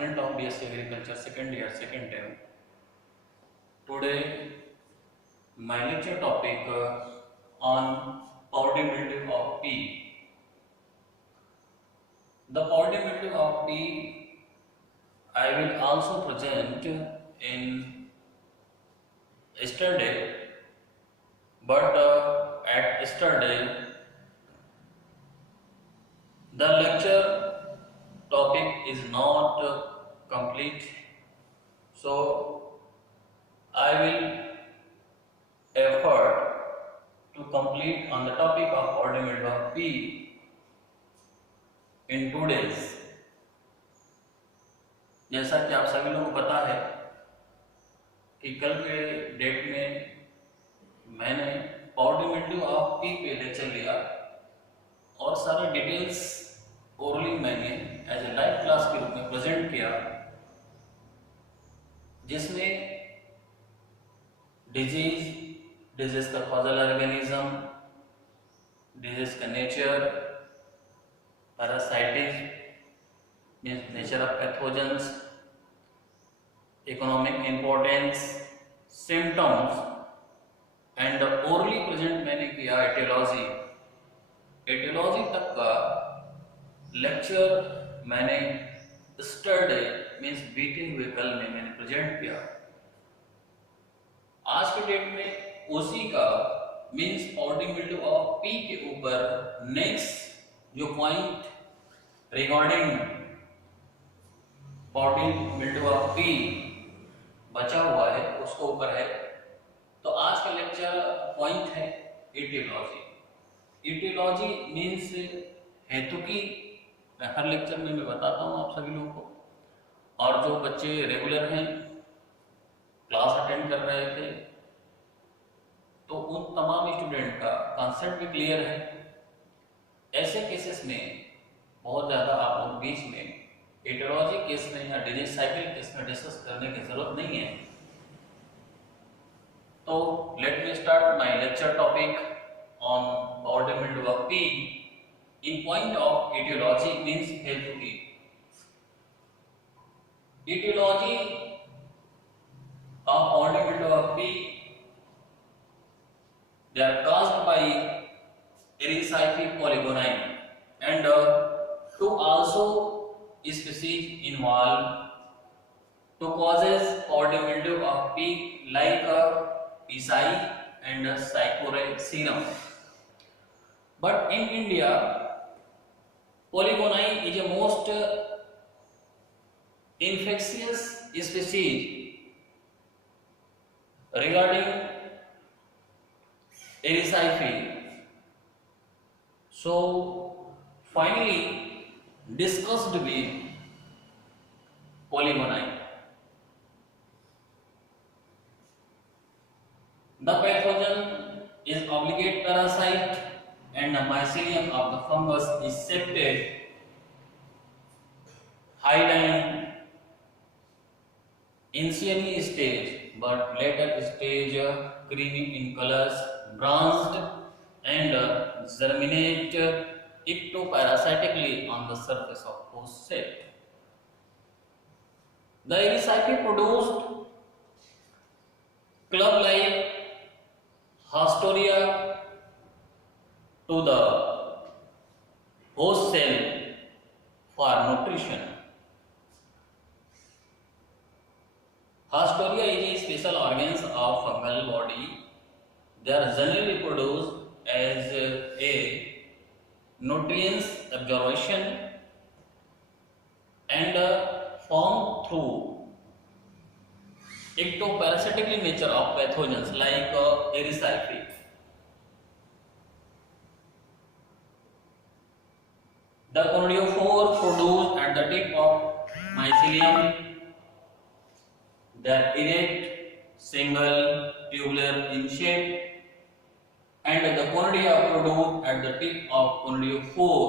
student of BSc Agriculture second year, second term. Today, my lecture topic on powdery mildew of pea. The powdery mildew of pea I will also present in yesterday, but at yesterday the lecture topic is not complete, so I will effort to complete on the topic of powdery mildew of pea in 2 days. जैसा कि आप सभी लोगों को पता है कि कल के डेट में मैंने powdery mildew ऑफ पी पे लेक्चर लिया और सारे डिटेल्स ओरली मैंने एज ए लाइव क्लास के रूप में प्रेजेंट किया, जिसमें डिजीज का कॉजल ऑर्गेनिज्म, डिजीज का nature, parasitism means nature of pathogens, economic importance, symptoms and orally present मैंने किया एटियोलॉजी तक का लेक्चर मैंने यस्टरडे मीन्स बीते हुए कल में मैंने प्रेजेंट किया। आज के डेट में उसी का means powdery mildew of pea के ऊपर नेक्स्ट जो point regarding powdery mildew of pea बचा हुआ है उसको ऊपर है। तो आज का लेक्चर पॉइंट है एटियोलॉजी। एटियोलॉजी मीन्स हेतुकी। हर लेक्चर में मैं बताता हूँ आप सभी लोगों को, और जो बच्चे रेगुलर हैं, क्लास अटेंड कर रहे थे, तो उन तमाम स्टूडेंट का कॉन्सेप्ट भी क्लियर है। ऐसे केसेस में बहुत ज़्यादा आप लोग बीच में एटियोलॉजी केस में या डिजीज साइकिल केस में डिस्कस करने की जरूरत नहीं है। तो let me start my lecture topic on powdery mildew of pea in point of etiology means हेतुकी। Etiology of powdery mildew of pea, they are caused by Erysipecae polygoni and two also species involved to causes powdery mildew of pea like Pisai and Sycoroserum. But in India, polygoni is a most infectious species regarding Erysipecae. So finally discussed with polygoni. The pathogen is obligate parasite and the mycelium of the fungus is septate, hyaline, initially stage but later stage creamy in colors, branched and germinate ectoparasitically on the surface of host cell. The Erysipecae produced club-like Hastoria to the host cell for nutrition. Hastoria is a special organs of fungal body. They are generally produced as a nutrients absorption and formed through ectoparasitical nature of pathogens like Erysipecae. The conidiophore produced at the tip of mycelium. They are erect, single, tubular in shape, and the conidia produced at the tip of conidiophore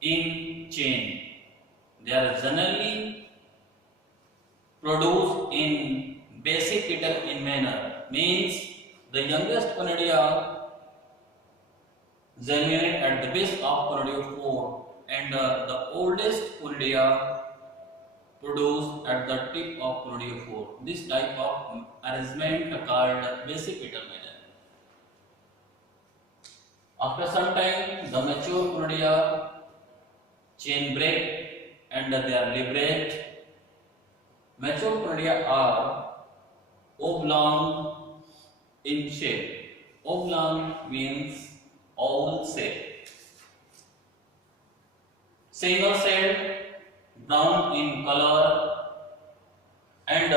in chain. They are generally produced in basic petal in manner, means the youngest conidia germinate at the base of conidiophore and the oldest conidia produced at the tip of coronoidal. This type of arrangement called basipetal manner. After some time, the mature coronoidal chain break and they are liberated. Mature coronoidal are oblong in shape. Oblong means oval shape. Single celled, brown in color, and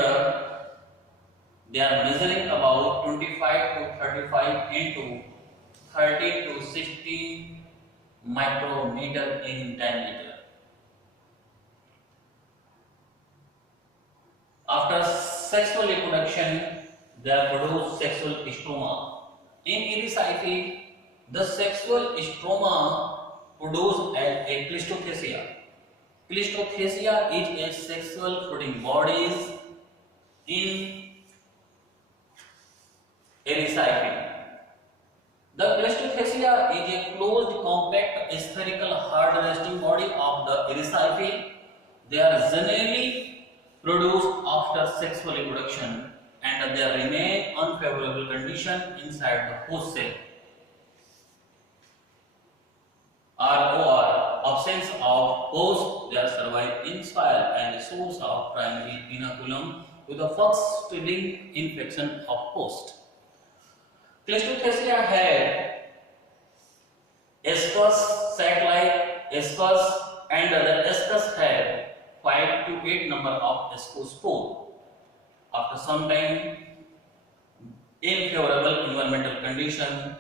they are measuring about 25 to 35 into 30 to 60 micrometer in diameter. After sexual reproduction, they produce sexual stroma. In Erysiphe, the sexual stroma produced as a Clistothecia. Clistothecia is a sexual fruiting bodies in Erysiphe. The Clistothecia is a closed, compact, spherical, hard resting body of the Erysiphe. They are generally produced after sexual reproduction and they remain unfavorable condition inside the host cell. ROR, absence of host, they survive in soil and source of primary inoculum with the first link infection of host. Clistothecia had ascus, sac-like ascus, and the ascus had 5 to 8 number of ascospore. After some time, in favorable environmental condition,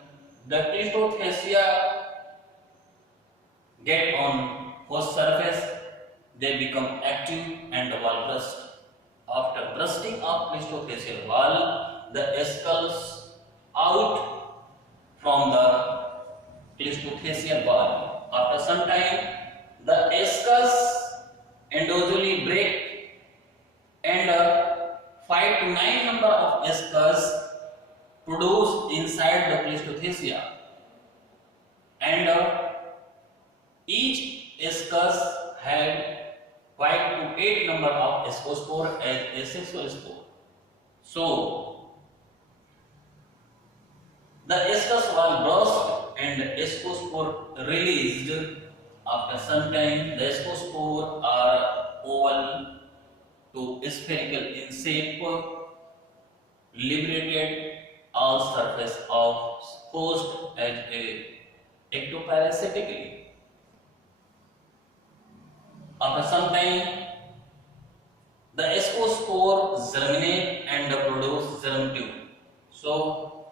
the Clistothecia get on host surface, they become active and the wall burst. After bursting of Clistothecial wall, the ascus out from the Clistothecial wall. After some time, the ascus endogeny break and 5 to 9 number of ascus produced inside the Clistothecia, and each ascus had 5 to 8 number of ascospore as a sexual spore. So the ascus was burst and ascospore released. After some time, the ascospore are oval to spherical in shape, liberated all surface of host as a ectoparasitically. After some time, the ascospore germinate and produce germ tube. So,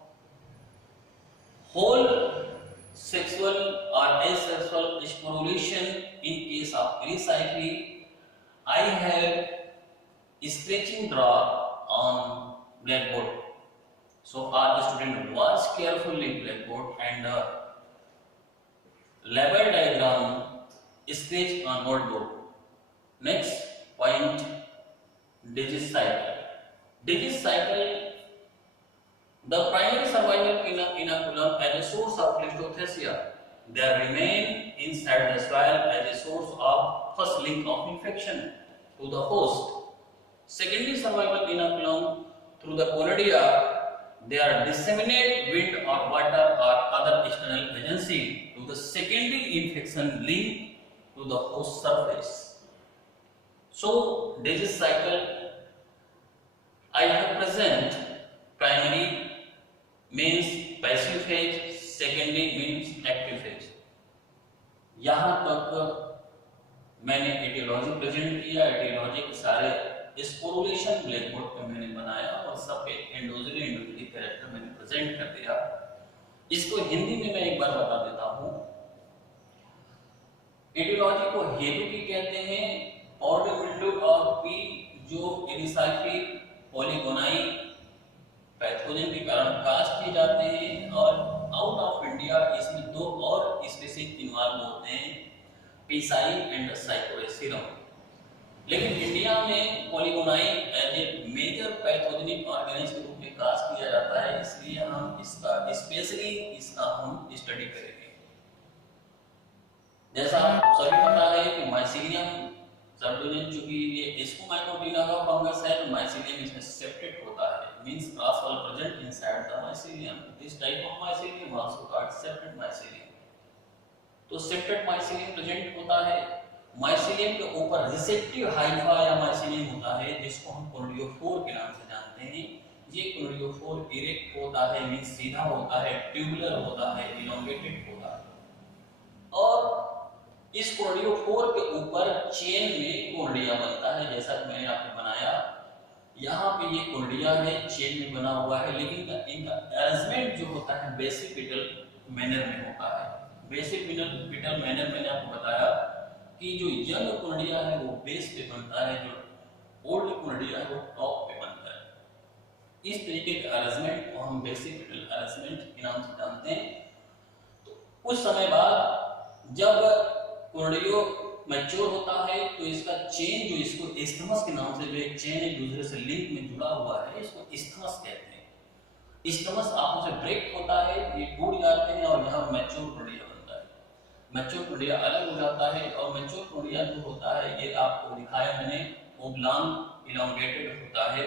whole sexual or asexual sporulation in case of Erysiphe, I have scratching draw on blackboard. So our student watch carefully blackboard and level diagram sketch on notebook. Next point, disease cycle. Disease cycle, the primary survival inoculum as a source of Clistothecia. They remain inside the soil as a source of first link of infection to the host. Secondary survival inoculum through the conidia, they are disseminate wind or water or other external agency to the secondary infection link to the host surface. So, disease cycle I have present. Primary means passive phase, secondary means active phase. यहाँ तक मैंने aetiology present किया। एटियोलॉजी के सारे sporulation blackboard पे मैंने बनाया और सबके एंडोजली कैरेक्टर मैंने प्रेजेंट कर दिया। इसको हिंदी में मैं एक बार बता देता हूँ। एटियोलॉजी को हेतुकी कहते हैं, ऑर्डर ऑफ पी जो एरिसाइफी पॉलीगोनाई पैथोजन के कारण कास्ट किए जाते हैं, और आउट ऑफ इंडिया इसमें दो और स्पीशीज इन्वॉल्व होते हैं, पिसाई एंड साइकोरेसिरम। लेकिन इंडिया में polygoni as a major pathogenic organism के रूप में कास्ट किया जाता है, इसलिए हम इसका स्पेशली हम स्टडी करेंगे। जैसा आपको सभी पता है कि माइसीलियम सर्टोजेन चूंकि ये स्पोमाइकोटिना का फंगस है तो माइसीलियम इसमें सेप्टेट होता है, मींस क्रॉस वाल present inside the mycelium. This type of mycelium also called septate mycelium. तो सेप्टेड माइसीलियम प्रेजेंट होता है। माइसीलियम के ऊपर रिसेप्टिव हाइफा या माइसीलियम होता है जिसको हम कोनिडियोफोर के नाम से जानते हैं। ये कोनिडियोफोर इरेक्ट होता है, मींस सीधा होता है, ट्यूबुलर होता है, इलोंगेटेड होता है। और इस कोनिडियोफोर के ऊपर चेन में कोनिडिया बनता है, जैसा कि मैंने आपको बनाया। यहाँ पे ये कोनिडिया है, चेन में बना हुआ है, लेकिन इनका अरेंजमेंट जो होता है बेसिपिटल मैनर में होता है। बेसिपिटल मैनर मैंने आपको बताया कि जो यंग कोनिडिया है वो बेस पे बनता है, जो ओल्ड कोनिडिया है वो टॉप पे बनता है। इस तरीके के अरेंजमेंट को हम बेसिपिटल अरेंजमेंट के नाम से जानते हैं। तो कुछ समय बाद जब कोनिडियो मैच्योर होता है तो इसका चेन जो इसको इस्थमस के नाम से, जो एक चेन एक दूसरे से लिंक में जुड़ा हुआ है, इसको इस्थमस कहते हैं। इस्थमस आपस में ब्रेक होता है, ये टूट जाते हैं और यहाँ मैच्योर कोनिडिया बनता है। मैच्योर कोनिडिया अलग हो जाता है और मैच्योर कोनिडिया जो होता है ये आपको दिखाया मैंने, ओब्लांग इलोंगेटेड होता है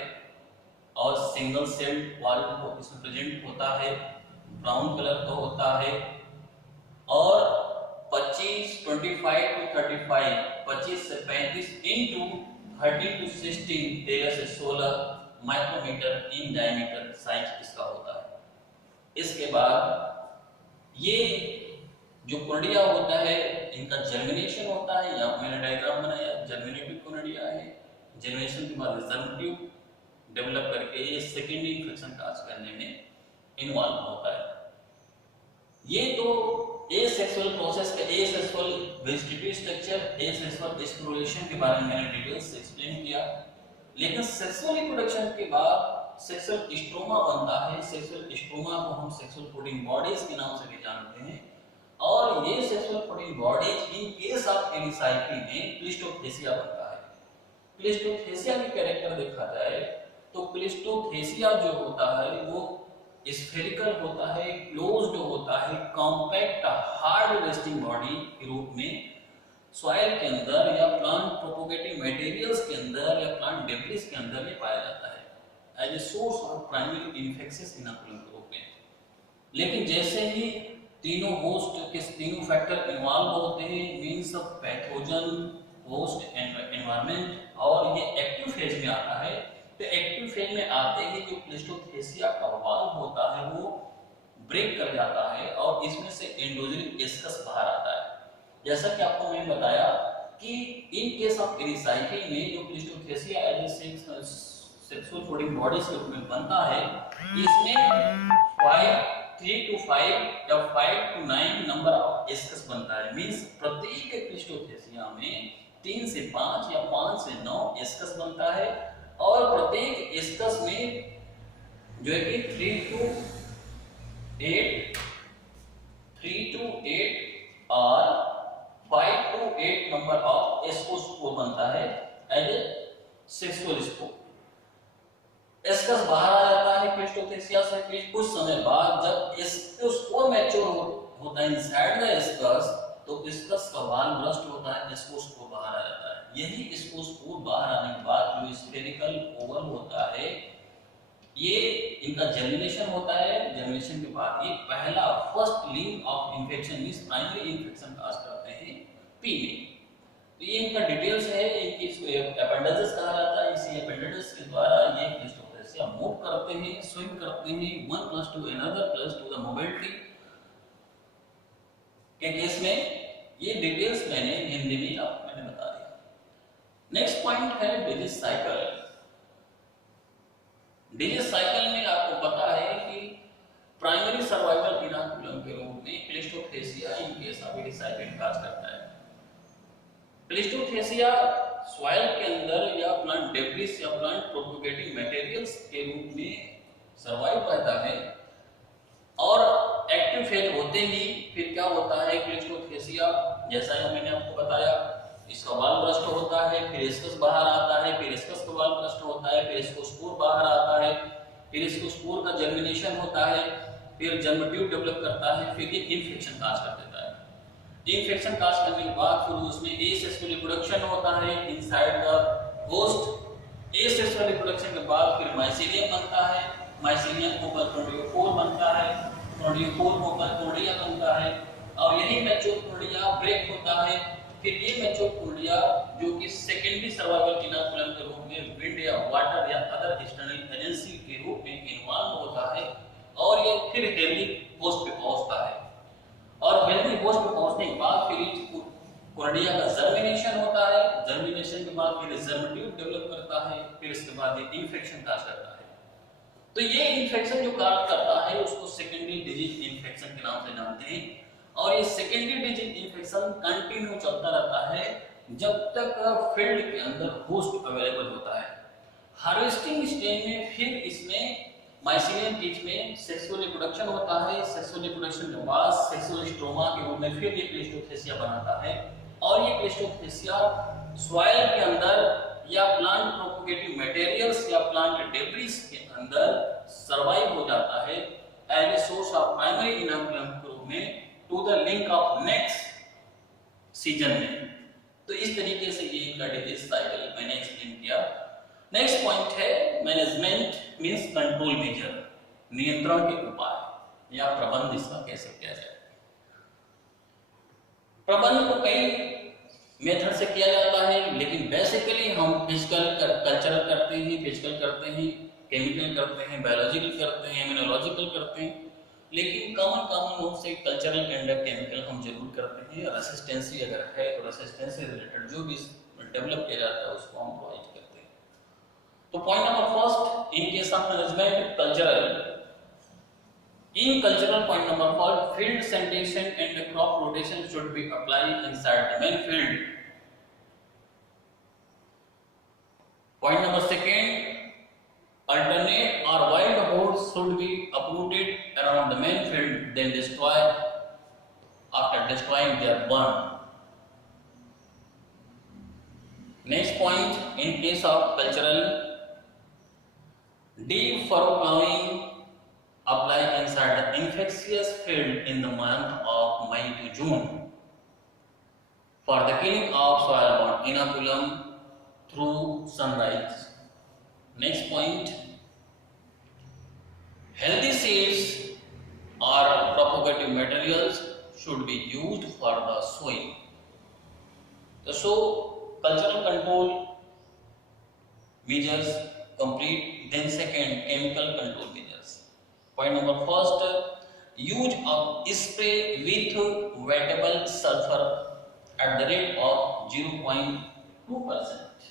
और सिंगल सेल्ड वॉल इसमें प्रेजेंट होता है, ब्राउन कलर का होता है और 25 से 35 into 13 to 16 13 से 16 माइक्रोमीटर इन डायमीटर साइज इसका होता है। इसके बाद ये जो कोनिडिया होता है इनका जर्मिनेशन होता है, या मैंने डायग्राम बनाया, जर्मिनेटिव कोनिडिया है। जर्मिनेशन के बाद रिजर्व ट्यूब डेवलप करके ये सेकेंडरी इन्फेक्शन काज करने में इन्वॉल्व होता है। ये तो एसेक्सुअल प्रोसेस का एसेक्सुअल वेजिटेटिव स्ट्रक्चर, एसेक्सुअल स्पोरेशन के बारे में मैंने डिटेल्स से एक्सप्लेन किया। लेकिन सेक्सुअल रिप्रोडक्शन के बाद सेक्सुअल स्ट्रोमा बनता है। सेक्सुअल स्ट्रोमा को हम सेक्सुअल प्रोटीन बॉडीज के नाम से भी जानते हैं और ये sexual protein bodies in case of एलिसाइकी में क्लिस्टोथेसिया बनता है। क्लिस्टोथेसिया की कैरेक्टर देखा जाए तो क्लिस्टोथेसिया जो होता है वो स्फेरिकल होता है, क्लोज्ड होता है, कॉम्पैक्ट हार्ड रेस्टिंग बॉडी के रूप में सॉइल के अंदर या प्लांट प्रोपोगेटिव मटेरियल्स के अंदर या प्लांट डेब्रिस के अंदर ये पाया जाता है as a source of primary infectious inoculum के रूप में। लेकिन जैसे ही तीनों होस्ट के तीनों फैक्टर इन्वॉल्व होते हैं, मींस पैथोजन, होस्ट, एनवायरनमेंट, और ये एक्टिव फेज में आता है, तो एक्टिव फेज में आते ही जो क्लिस्टोथेसिया का वॉल होता है वो ब्रेक कर जाता है और इसमें से एंडोजेनिक एस्कस बाहर आता है। जैसा कि आपको मैंने बताया कि इन केस ऑफ एरिसाइकिल में जो cleistothecia as a sexual protein bodies के रूप में बनता है, इसमें 3 to 5 या 5 to 9 नंबर ऑफ एस्कस बनता है। मींस प्रत्येक क्लिस्टोथेसिया में 3 से 5 या 5 से 9 एस्कस बनता है और प्रत्येक एस्कस में जो है कि 3 to 8 और 5 to 8 नंबर ऑफ एस्कोस्पोर बनता है as a sexual spore. Ascus बाहर आ जाता है क्लिस्टोथेसिया से कुछ समय बाद। जब एस्कोस्पोर मैच्योर होता है इनसाइड द एस्कस, तो एस्कस का वॉल बर्स्ट होता है, एस्कोस्पोर बाहर आ जाता है। यही एस्कोस्पोर बाहर आने के बाद जो स्फेरिकल ओवल होता है, ये इनका जर्मिनेशन होता है। जर्मिनेशन के बाद ये पहला first link of infection means primary infection cause करते हैं पी में। तो ये इनका डिटेल्स है, इसको एपेंडिसेस कहा जाता है। इसी एपेंडिसेस के द्वारा ये क्लिस्टोथेसिया मूव करते हैं, स्विंग करते हैं one plus two another plus two the mobility के केस में। ये डिटेल्स मैंने हिंदी में मैंने बता दिया। नेक्स्ट पॉइंट है डिजीज साइकिल। डिजीज साइकिल में आपको पता है कि प्राइमरी सर्वाइवल इनोकुलम के रूप में क्लिस्टोथेसिया इन केस ऑफ एरिसाइकिल काज करता है। क्लिस्टोथेसिया सॉइल के अंदर या प्लांट डेब्रिस या प्लांट प्रोपोगेटिव मटेरियल्स के रूप में सर्वाइव रहता है और एक्टिव फेज होते ही फिर क्या होता है, क्लिस्टोथेसिया जैसा कि मैंने आपको बताया, इसका वॉल ब्रस्ट होता है, फिर एस्कस बाहर आता है, फिर एस्कस का वॉल ब्रस्ट होता है, फिर स्पोर बाहर आता है, फिर स्पोर का जर्मिनेशन होता है, फिर जर्म ट्यूब डेवलप करता है, फिर ये इन्फेक्शन काज कर देता है। इन्फेक्शन काज करने के बाद फिर उसमें एसेक्सुअल रिप्रोडक्शन होता है inside the host. Asexual reproduction के बाद फिर माइसीलियम बनता है, माइसीलियम के ऊपर प्रोडियोफोर बनता है, प्रोडियोफोर के ऊपर कोर्डिया बनता है और यही मैच्योर कोर्डिया ब्रेक होता है। फिर ये मैच्योर कोर्डिया जो कि सेकेंडरी सर्वाइवल इनोकुलम के रूप में विंड या वाटर या अदर एक्सटर्नल एजेंसी के रूप में इन्वॉल्व होता है और ये फिर हेल्दी होस्ट पे पहुंचता है और हेल्दी होस्ट पे पहुंचने के बाद फिर कोर्डिया का जर्मिनेशन होता है। जर्मिनेशन के बाद फिर जर्म ट्यूब डेवलप करता है, फिर इसके बाद ये इन्फेक्शन काज करता है। तो ये इन्फेक्शन जो काज करता है उसको सेकेंडरी डिजीज इन्फेक्शन के नाम से जानते हैं और ये सेकेंडरी डिजीज इन्फेक्शन कंटिन्यू चलता रहता है जब तक फील्ड के अंदर होस्ट अवेलेबल होता है। हार्वेस्टिंग स्टेज में फिर इसमें माइसीलियम टिच में सेक्सुअल रिप्रोडक्शन होता है। सेक्सुअल रिप्रोडक्शन के बाद सेक्सुअल स्ट्रोमा के रूप में फिर ये क्लिस्टोथेसिया बनाता है और ये क्लिस्टोथेसिया सॉइल के अंदर या प्लांट प्रोपोगेटिव मटेरियल्स या प्लांट डेब्रिस के अंदर सर्वाइव हो जाता है as a source of primary inoculum के रूप में to the link of next season में। तो इस तरीके से ये इनका डिजीज साइकिल मैंने एक्सप्लेन किया। नेक्स्ट पॉइंट है मैनेजमेंट मींस कंट्रोल मेजर, नियंत्रण के उपाय या प्रबंध इसका कैसे किया जाए। प्रबंध को कई मेथड से किया जाता है लेकिन बेसिकली हम कल्चरल करते हैं, फिजिकल करते हैं, केमिकल करते हैं, बायोलॉजिकल करते हैं, इम्यूनोलॉजिकल करते हैं, लेकिन कॉमन रूप से कल्चरल एंड केमिकल हम जरूर करते हैं। रेसिस्टेंसी अगर है तो रेसिस्टेंस से रिलेटेड जो भी डेवलप किया जाता है उसको हम प्रोवाइड करते हैं। तो point number first, in case of management cultural, in cultural point number 4, field sanitation and crop rotation should be applied inside the main field. Point number second, alternate or wild horse should be uprooted around the main field then destroy after destroying their burn. Next point, in case of cultural, deep furrow plowing apply inside the infectious field in the month of May to June for the killing of soil-borne inoculum through sunrise. Next point, healthy seeds or propagative materials should be used for the sowing. So cultural control measures complete, then second chemical control measures. Point number first, use of spray with wettable sulfur at the rate of 0.2%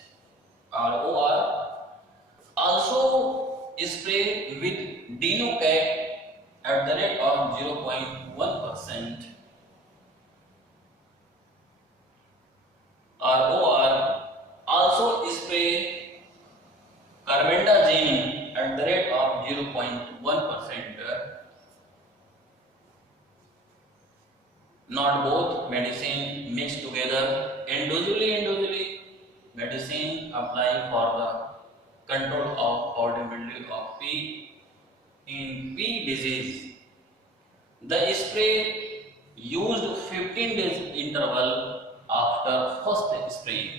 ROR. Also spray with Dinocat at the rate of 0.1% ROR. Also spray carbendazim at the rate of 0.1%. Not both medicine mixed together. Endosally medicine applied for the control of powder mildew of pea. In pea disease, the spray used 15 days interval after first spraying.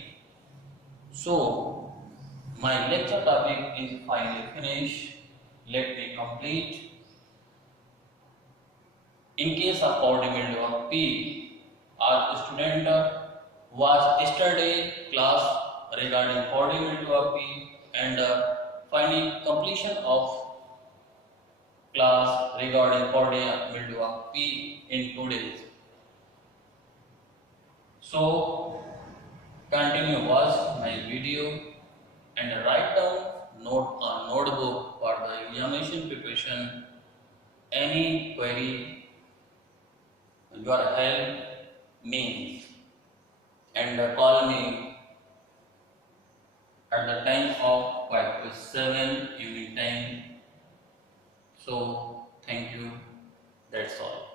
So my lecture topic is finally finished. Let me complete. In case of powdery mildew of pea, our student was yesterday class regarding powdery mildew of pea and finding completion of class regarding powdery mildew of pea in 2 days. So continue watch my video and write down note on notebook for the examination preparation. Any query, your help me and call me at the time of 5 to 7 evening time. So thank you, that's all.